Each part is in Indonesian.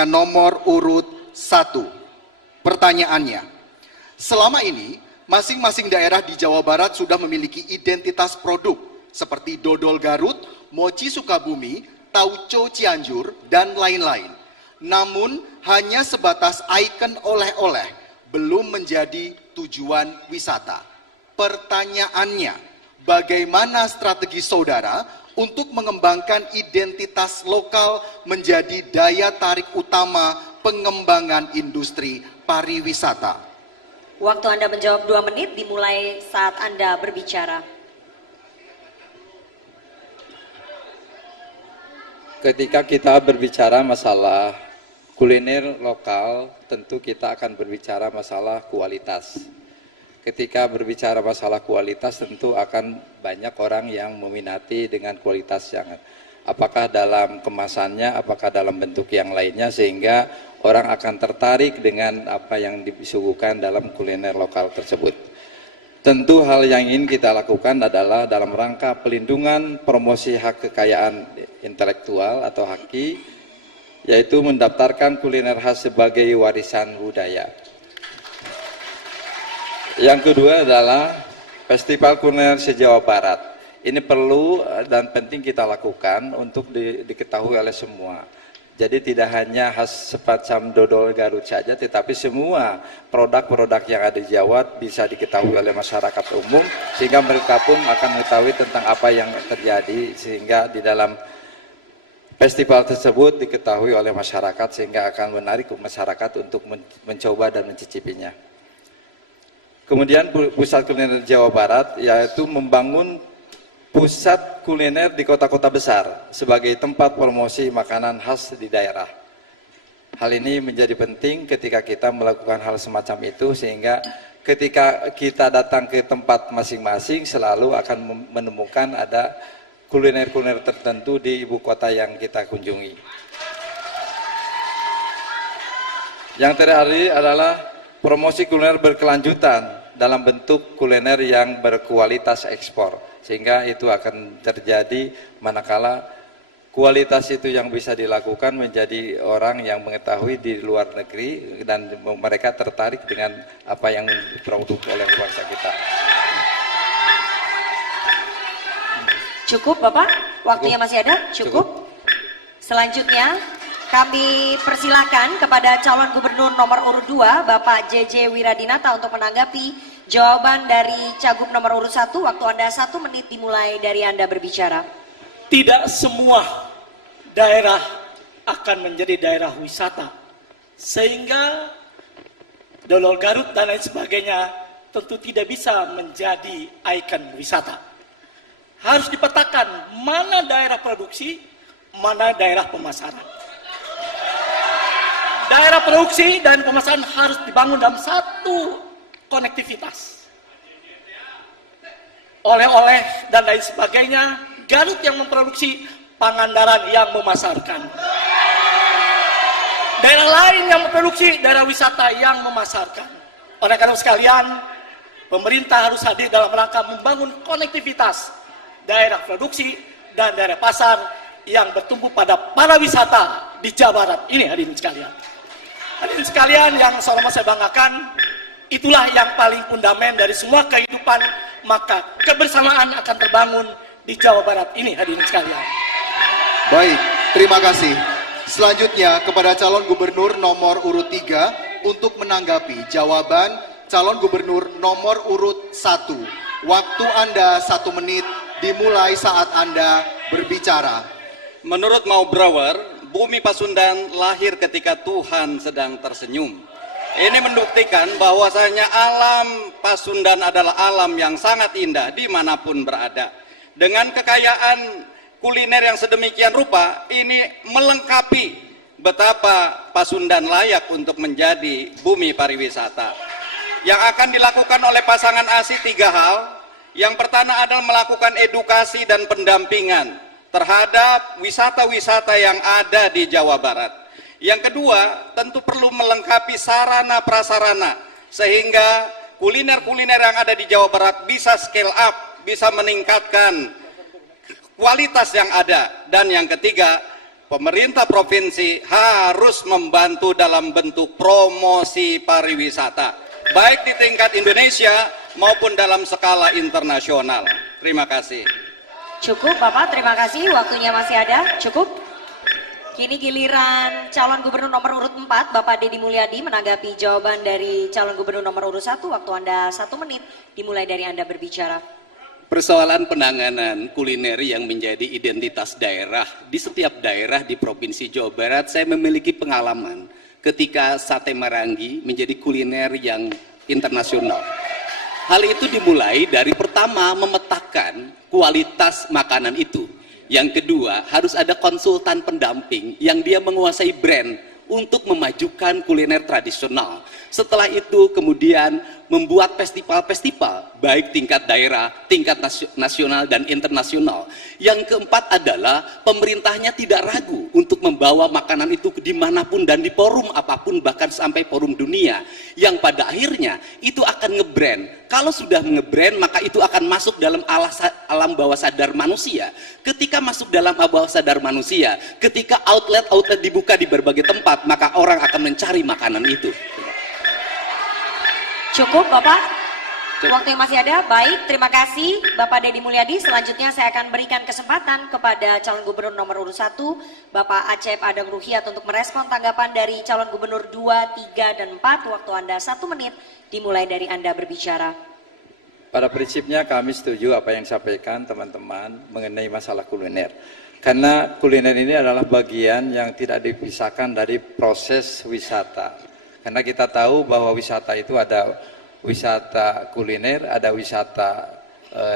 dengan nomor urut 1. Pertanyaannya, selama ini masing-masing daerah di Jawa Barat sudah memiliki identitas produk seperti dodol Garut, mochi Sukabumi, tauco Cianjur, dan lain-lain. Namun hanya sebatas ikon oleh-oleh, belum menjadi tujuan wisata. Pertanyaannya, bagaimana strategi saudara untuk mengembangkan identitas lokal menjadi daya tarik utama pengembangan industri pariwisata? Waktu Anda menjawab 2 menit dimulai saat Anda berbicara. Ketika kita berbicara masalah kuliner lokal, tentu kita akan berbicara masalah kualitas. Ketika berbicara masalah kualitas, tentu akan banyak orang yang meminati dengan kualitas yang apakah dalam kemasannya, apakah dalam bentuk yang lainnya, sehingga orang akan tertarik dengan apa yang disuguhkan dalam kuliner lokal tersebut. Tentu hal yang ingin kita lakukan adalah dalam rangka pelindungan promosi hak kekayaan intelektual atau HAKI, yaitu mendaftarkan kuliner khas sebagai warisan budaya. Yang kedua adalah Festival Kuliner se-Jawa Barat. Ini perlu dan penting kita lakukan untuk diketahui oleh semua. Jadi tidak hanya khas semacam dodol Garut saja, tetapi semua produk-produk yang ada di Jawa bisa diketahui oleh masyarakat umum, sehingga mereka pun akan mengetahui tentang apa yang terjadi, sehingga di dalam festival tersebut diketahui oleh masyarakat, sehingga akan menarik masyarakat untuk mencoba dan mencicipinya. Kemudian pusat kuliner Jawa Barat, yaitu membangun pusat kuliner di kota-kota besar sebagai tempat promosi makanan khas di daerah. Hal ini menjadi penting ketika kita melakukan hal semacam itu, sehingga ketika kita datang ke tempat masing-masing selalu akan menemukan ada kuliner-kuliner tertentu di ibu kota yang kita kunjungi. Yang terakhir adalah promosi kuliner berkelanjutan dalam bentuk kuliner yang berkualitas ekspor, sehingga itu akan terjadi manakala kualitas itu yang bisa dilakukan menjadi orang yang mengetahui di luar negeri dan mereka tertarik dengan apa yang diproduk oleh bangsa kita. Cukup Bapak? Waktunya masih ada? Cukup? Selanjutnya kami persilakan kepada calon gubernur nomor urut 2 Bapak JJ Wiradinata untuk menanggapi jawaban dari cagup nomor urut 1. Waktu Anda 1 menit dimulai dari Anda berbicara. Tidak semua daerah akan menjadi daerah wisata, sehingga dodol Garut dan lain sebagainya tentu tidak bisa menjadi ikon wisata. Harus dipetakan mana daerah produksi, mana daerah pemasaran. Daerah produksi dan pemasaran harus dibangun dalam satu konektivitas. Oleh-oleh dan lain sebagainya, Garut yang memproduksi, Pangandaran yang memasarkan. Daerah lain yang memproduksi, daerah wisata yang memasarkan. Oleh karena sekalian, pemerintah harus hadir dalam rangka membangun konektivitas daerah produksi dan daerah pasar yang bertumbuh pada pariwisata di Jawa Barat. Ini hadirin sekalian. Hadirin sekalian yang sama saya banggakan, itulah yang paling fundament dari semua kehidupan, maka kebersamaan akan terbangun di Jawa Barat ini, hadirin sekalian. Baik, terima kasih. Selanjutnya kepada calon gubernur nomor urut 3 untuk menanggapi jawaban calon gubernur nomor urut 1. Waktu Anda 1 menit dimulai saat Anda berbicara. Menurut Mau Brower, bumi Pasundan lahir ketika Tuhan sedang tersenyum. Ini membuktikan bahwasanya alam Pasundan adalah alam yang sangat indah dimanapun berada. Dengan kekayaan kuliner yang sedemikian rupa, ini melengkapi betapa Pasundan layak untuk menjadi bumi pariwisata. Yang akan dilakukan oleh pasangan ASI 3 hal. Yang pertama adalah melakukan edukasi dan pendampingan terhadap wisata-wisata yang ada di Jawa Barat. Yang kedua, tentu perlu melengkapi sarana prasarana sehingga kuliner-kuliner yang ada di Jawa Barat bisa scale up, bisa meningkatkan kualitas yang ada. Dan yang ketiga, pemerintah provinsi harus membantu dalam bentuk promosi pariwisata, baik di tingkat Indonesia maupun dalam skala internasional. Terima kasih. Cukup Bapak, terima kasih. Waktunya masih ada. Cukup. Kini giliran calon gubernur nomor urut 4, Bapak Deddy Mulyadi menanggapi jawaban dari calon gubernur nomor urut 1. Waktu Anda 1 menit, dimulai dari Anda berbicara. Persoalan penanganan kuliner yang menjadi identitas daerah di setiap daerah di Provinsi Jawa Barat, saya memiliki pengalaman ketika sate marangi menjadi kuliner yang internasional. Hal itu dimulai dari pertama memetakan kualitas makanan itu. Yang kedua, harus ada konsultan pendamping yang dia menguasai brand untuk memajukan kuliner tradisional. Setelah itu kemudian membuat festival-festival, baik tingkat daerah, tingkat nasional dan internasional. Yang keempat adalah pemerintahnya tidak ragu untuk membawa makanan itu dimanapun dan di forum apapun, bahkan sampai forum dunia. Yang pada akhirnya itu akan ngebrand. Kalau sudah ngebrand, maka itu akan masuk dalam alam bawah sadar manusia. Ketika masuk dalam bawah sadar manusia, ketika outlet-outlet dibuka di berbagai tempat, maka orang akan mencari makanan itu. Cukup Bapak, waktu yang masih ada. Baik, terima kasih Bapak Deddy Mulyadi. Selanjutnya saya akan berikan kesempatan kepada calon gubernur nomor urut 1, Bapak Acep Adang Ruhiat, untuk merespon tanggapan dari calon gubernur 2, 3, dan 4. Waktu Anda 1 menit, dimulai dari Anda berbicara. Pada prinsipnya kami setuju apa yang disampaikan teman-teman mengenai masalah kuliner. Karena kuliner ini adalah bagian yang tidak dipisahkan dari proses wisata. Karena kita tahu bahwa wisata itu ada wisata kuliner, ada wisata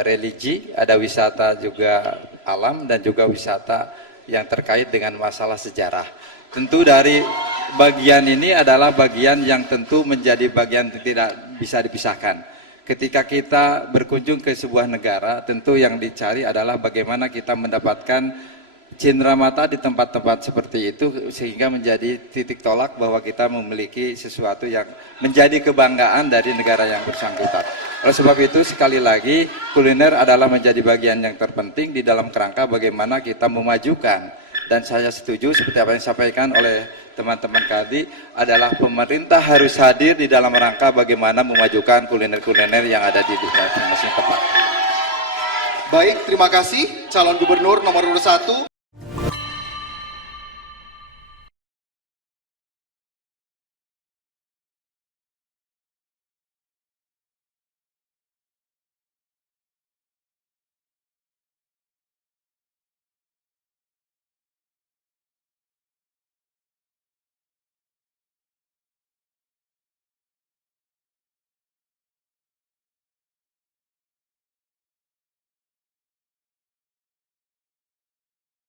religi, ada wisata juga alam, dan juga wisata yang terkait dengan masalah sejarah. Tentu dari bagian ini adalah bagian yang tentu menjadi bagian yang tidak bisa dipisahkan. Ketika kita berkunjung ke sebuah negara, tentu yang dicari adalah bagaimana kita mendapatkan cindera mata di tempat-tempat seperti itu, sehingga menjadi titik tolak bahwa kita memiliki sesuatu yang menjadi kebanggaan dari negara yang bersangkutan. Oleh sebab itu, sekali lagi, kuliner adalah menjadi bagian yang terpenting di dalam kerangka bagaimana kita memajukan. Dan saya setuju seperti apa yang disampaikan oleh teman-teman tadi, adalah pemerintah harus hadir di dalam rangka bagaimana memajukan kuliner-kuliner yang ada di masing-masing tempat. Baik, terima kasih calon gubernur nomor urut 1.